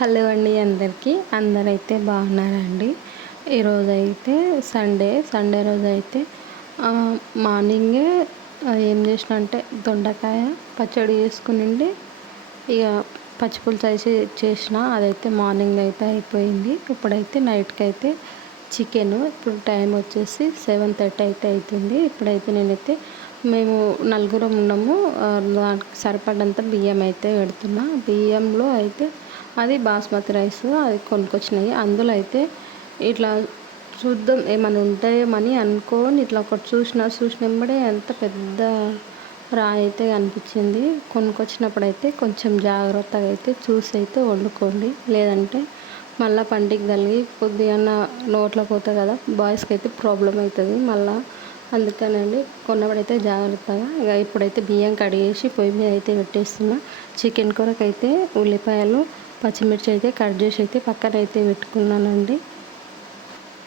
Hello అండి అందరికీ. అందరైతే బాగున్నారండి. ఈరోజైతే సండే రోజైతే మార్నింగే ఏం చేసిన అంటే దొండకాయ పచ్చడి చేసుకునిండి ఇక పచ్చిపులుసు చేసిన. అదైతే మార్నింగ్ అయితే అయిపోయింది. ఇప్పుడైతే నైట్కి అయితే చికెన్. ఇప్పుడు టైం వచ్చేసి 7:30 అయితే అవుతుంది. ఇప్పుడైతే మేము నలుగురం ఉన్నాము. దానికి సరిపడంత బియ్యం అయితే పెడుతున్నా. బియ్యంలో అయితే అది బాస్మతి రైస్, అది కొనుక్కొచ్చినాయి. అందులో అయితే ఇట్లా చూద్దాం ఏమైనా ఉంటాయేమని అనుకోని ఇట్లా ఒకటి చూసినప్పుడే ఎంత పెద్ద రాయి అయితే కనిపించింది. కొనుక్కొచ్చినప్పుడు అయితే కొంచెం జాగ్రత్తగా అయితే చూసి అయితే వండుకోండి, లేదంటే మళ్ళీ పంటికి తగిలి కొద్దిగా నోట్లో పోతుంది కదా, బాయ్స్కి అయితే ప్రాబ్లం అవుతుంది మళ్ళీ. అందుకనండి కొన్నప్పుడైతే జాగ్రత్తగా. ఇక ఇప్పుడైతే బియ్యం కడిగేసి పొయ్యి మీద అయితే పెట్టేస్తున్నా. చికెన్ కూరకైతే ఉల్లిపాయలు పచ్చిమిర్చి అయితే కట్ చేసి అయితే పక్కన అయితే పెట్టుకున్నానండి.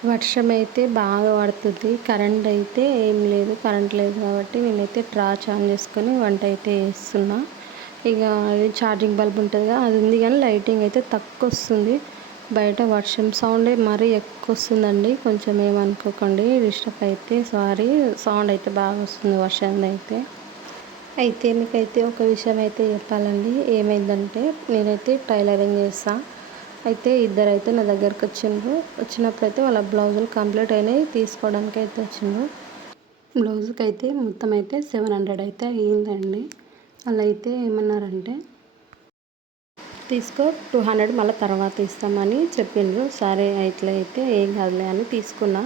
వర్షం అయితే బాగా పడుతుంది. కరెంట్ అయితే ఏం లేదు, కరెంట్ లేదు కాబట్టి నేనైతే టార్చ్ ఆన్ చేసుకొని వంట అయితే చేస్తున్నా. ఇక ఛార్జింగ్ బల్బ్ ఉంటుంది కదా, అది ఉంది కానీ లైటింగ్ అయితే తక్కువ వస్తుంది. బయట వర్షం సౌండే మరీ ఎక్కువ వస్తుందండి. కొంచెం ఏమనుకోకండి, డిస్టర్బ్ అయితే సారీ. సౌండ్ అయితే బాగా వస్తుంది వర్షంలో అయితే మీకైతే ఒక విషయం అయితే చెప్పాలండి. ఏమైందంటే నేనైతే టైలరింగ్ చేస్తాను. అయితే ఇద్దరైతే నా దగ్గరకు వచ్చినప్పుడు అయితే వాళ్ళ బ్లౌజులు కంప్లీట్ అయినాయి, తీసుకోవడానికి అయితే వచ్చిండ్రు. బ్లౌజ్కి అయితే మొత్తం అయితే 700 అయితే అయ్యిందండి. వాళ్ళు అయితే ఏమన్నారంటే తీసుకో 200 మళ్ళీ తర్వాత ఇస్తామని చెప్పిండ్రు. సరే ఇట్లా అయితే ఏం కాదులే అని తీసుకున్నా.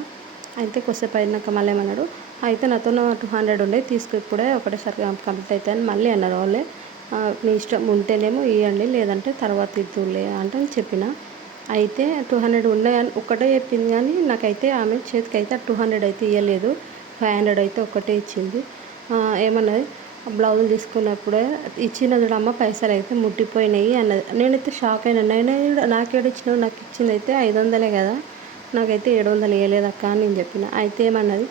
అయితే కొద్దిసేపు అయినాక మళ్ళీ ఏమన్నాడు, అయితే నాతో 200 ఉండే తీసుకో, ఇప్పుడే ఒకటేసారి కంప్లీట్ అవుతాయి అని మళ్ళీ అన్నారు. వాళ్ళే మీ ఇష్టం ఉంటేనేమో ఇవ్వండి, లేదంటే తర్వాత ఇద్దులే అంటే చెప్పిన. అయితే 200 ఉన్నాయని ఒక్కటే చెప్పింది, కానీ నాకైతే ఆమె చేతికి అయితే 200 అయితే ఇవ్వలేదు. 500 అయితే ఒక్కటే ఇచ్చింది. ఏమన్నది, బ్లౌజులు తీసుకున్నప్పుడే ఇచ్చిన చూడమ్మ పైసలు అయితే ముట్టిపోయినాయి అన్నది. నేనైతే షాక్ అయినా. నాకేడు ఇచ్చినావు, నాకు ఇచ్చింది అయితే 500 కదా, నాకైతే 700 ఇవ్వలేదు అక్క అని నేను చెప్పిన. అయితే ఏమన్నది,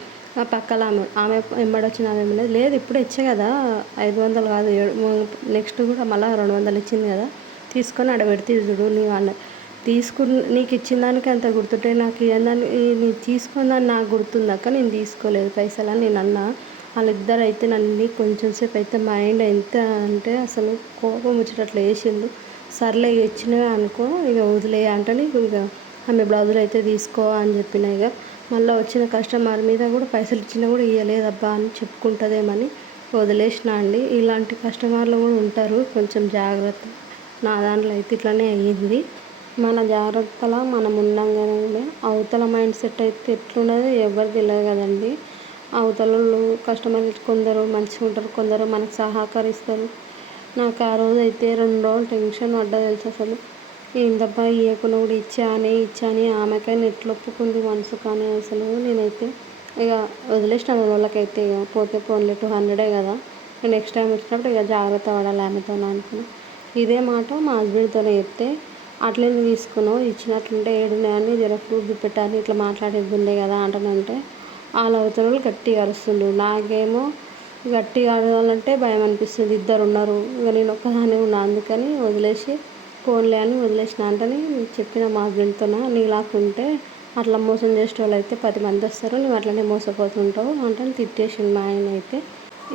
పక్కల ఆమె వెంబడొచ్చిన ఆమె ఏమన్నది, లేదు ఇప్పుడే ఇచ్చే కదా 500 కాదు, నెక్స్ట్ కూడా మళ్ళీ 200 ఇచ్చింది కదా, తీసుకొని ఆడ పెడితే చూడు నీవు అన్నది. నీకు ఇచ్చిన దానికి అంత గుర్తుంటే నాకు ఇవ్వదాన్ని, నేను తీసుకుందని నాకు గుర్తుందాక, నేను తీసుకోలేదు పైసలు అని నేను అన్నా. వాళ్ళిద్దరు అయితే నన్ను కొంచెం సేపు అయితే మైండ్ ఎంత అంటే అసలు కోపం వచ్చేటట్లు వేసిండు. సర్లే ఇచ్చినవే అనుకో, ఇక వదిలే అంటే ఇక ఆమె బ్లౌజులు అయితే తీసుకో అని చెప్పిన. ఇక మళ్ళీ వచ్చిన కస్టమర్ మీద కూడా పైసలు ఇచ్చినా కూడా ఇవ్వలేదబ్బా అని చెప్పుకుంటుందేమని వదిలేసిన అండి. ఇలాంటి కస్టమర్లు కూడా ఉంటారు, కొంచెం జాగ్రత్త. నా దాంట్లో అయితే ఇట్లనే అయ్యింది. మన జాగ్రత్తలో మనం ఉన్నాగానే కూడా అవతల మైండ్ సెట్ అయితే ఎట్లున్నదో ఎవరు తెలియదు కదండి. అవతల కస్టమర్లు కొందరు మంచిగా ఉంటారు, కొందరు మనకు సహకరిస్తారు. నాకు ఆ రోజు అయితే 2 రోజులు టెన్షన్ పడ్డా తెలుసు. అసలు ఏందబ్బా ఇవ్వకుండా కూడా ఇచ్చాని ఆమెకైనా ఎట్లా ఒప్పుకుంది మనసు. కానీ అసలు నేనైతే ఇక వదిలేసిన వాళ్ళకైతే. ఇక పోతే పోన్లే 200 కదా, నెక్స్ట్ టైం వచ్చినప్పుడు ఇక జాగ్రత్త పడాలి ఆమెతో అనుకున్నాను. ఇదే మాట మా హస్బెండ్తోనే చెప్తే, అట్లనే తీసుకున్నావు, ఇచ్చినట్లుంటే ఏడున్నాయని జర ప్రూఫ్ చూపెట్టాలి, ఇట్లా మాట్లాడేది ఉండే కదా అంటానంటే వాళ్ళ అవతల గట్టిగా అరుస్తుండ్రు. నాకేమో గట్టిగా అడగాలంటే భయం అనిపిస్తుంది. ఇద్దరు ఉన్నారు, ఇక నేను ఒక్కదానే ఉన్నా. అందుకని వదిలేసి ఫోన్లే అని వదిలేసిన. అంటని చెప్పిన మా హస్బెండ్తోన, నీలాకుంటే అట్లా మోసం చేసే వాళ్ళు అయితే 10 మంది వస్తారు, నువ్వు అట్లనే మోసపోతుంటావు అంటే తిట్టేసింది మా ఆయన అయితే.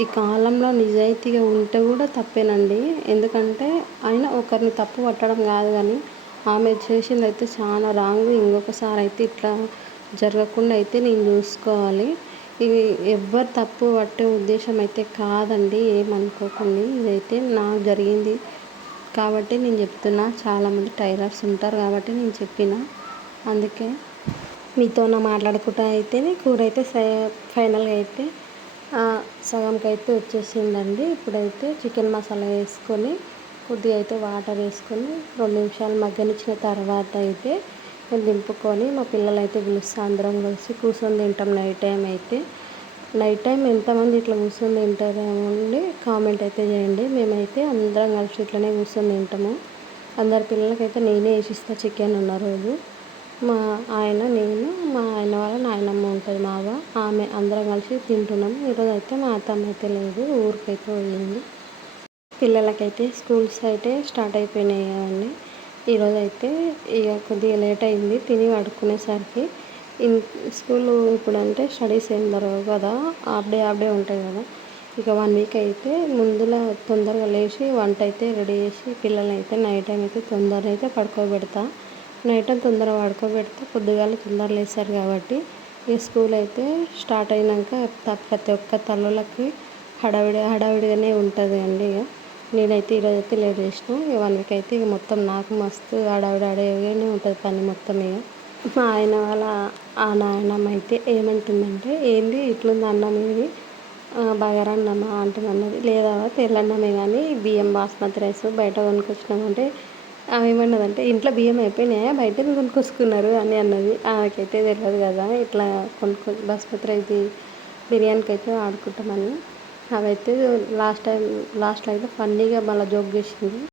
ఈ కాలంలో నిజాయితీగా ఉంటే కూడా తప్పేనండి. ఎందుకంటే ఆయన ఒకరిని తప్పు పట్టడం కాదు, కానీ ఆమె చేసింది అయితే చాలా రాంగ్. ఇంకొకసారి అయితే ఇట్లా జరగకుండా అయితే నేను చూసుకోవాలి. ఇది ఎవ్వరు తప్పు పట్టే ఉద్దేశం అయితే కాదండి, ఏమనుకోకండి. ఇదైతే నాకు జరిగింది కాబట్టి నేను చెప్తున్నా. చాలామంది టైలర్స్ ఉంటారు కాబట్టి నేను చెప్పిన. అందుకే మీతో మాట్లాడుకుంటా అయితేనే కూర అయితే ఫైనల్గా అయితే సగంకి అయితే వచ్చేసిందండి. ఇప్పుడైతే చికెన్ మసాలా వేసుకొని కొద్దిగా అయితే వాటర్ వేసుకొని 2 నిమిషాలు మగ్గనిచ్చిన తర్వాత అయితే దింపుకొని మా పిల్లలు అయితే పిలుస్తే అందరం కలిసి కూర్చొని తింటాం. నైట్ టైం ఎంతమంది ఇట్లా కూర్చొని తింటారేమోండి, కామెంట్ అయితే చేయండి. మేమైతే అందరం కలిసి ఇట్లనే కూర్చొని తింటాము. అందరి పిల్లలకైతే నేనే వేసిస్తా చికెన్ ఉన్న రోజు. మా ఆయన, నేను, మా ఆయన వాళ్ళ నాయనమ్మ ఉంటుంది మావ, ఆమె అందరం కలిసి తింటున్నాము. ఈరోజు అయితే మా అత్తమ్మ అయితే లేదు, ఊరికైతే వెళ్ళింది. పిల్లలకైతే స్కూల్స్ అయితే స్టార్ట్ అయిపోయినాయి కదండి. ఈరోజైతే ఇక కొద్దిగా లేట్ అయింది తిని పడుకునేసరికి. స్కూలు ఇప్పుడంటే స్టడీస్ ఏం జరగవు కదా, హాఫ్ డే ఉంటాయి కదా. ఇక 1 వీక్ అయితే ముందుల తొందరగా లేచి వంట అయితే రెడీ చేసి పిల్లల్ని అయితే నైట్ టైం అయితే తొందరగా అయితే పడుకోబెడతా. నైట్ టైం తొందరగా పడుకోబెడితే పొద్దుగాల తొందరగా లేస్తారు కాబట్టి ఈ స్కూల్ అయితే స్టార్ట్ అయినాక ప్రతి ఒక్క తల్లులకి హడావిడిగానే ఉంటుంది అండి. ఇక నేనైతే ఈరోజైతే లేట్ చేసిన. ఇక 1 వీక్ అయితే ఇక మొత్తం నాకు మస్తు హడావిడిగానే ఉంటుంది పని మొత్తం. ఇక మా ఆయన వాళ్ళ ఆ నాయనమ్మ అయితే ఏమంటుందంటే, ఏంది ఇట్లుంది అన్నం ఇది బగారా అన్నమా అంటుందన్నది. లేదా తెల్లన్నమే కానీ బియ్యం బాస్మతి రైస్ బయట కొనుక్కొచ్చినామంటే ఆమె ఏమన్నదంటే, ఇంట్లో బియ్యం అయిపోయినాయా బయట కొనుక్కొచ్చుకున్నారు అని అన్నది. ఆమెకైతే తెలియదు కదా ఇట్లా బాస్మతి రైస్ బిర్యానీకి అయితే వాడుకుంటామని. అవైతే లాస్ట్లో అయితే ఫన్నీగా మళ్ళీ జోక్ చేసింది.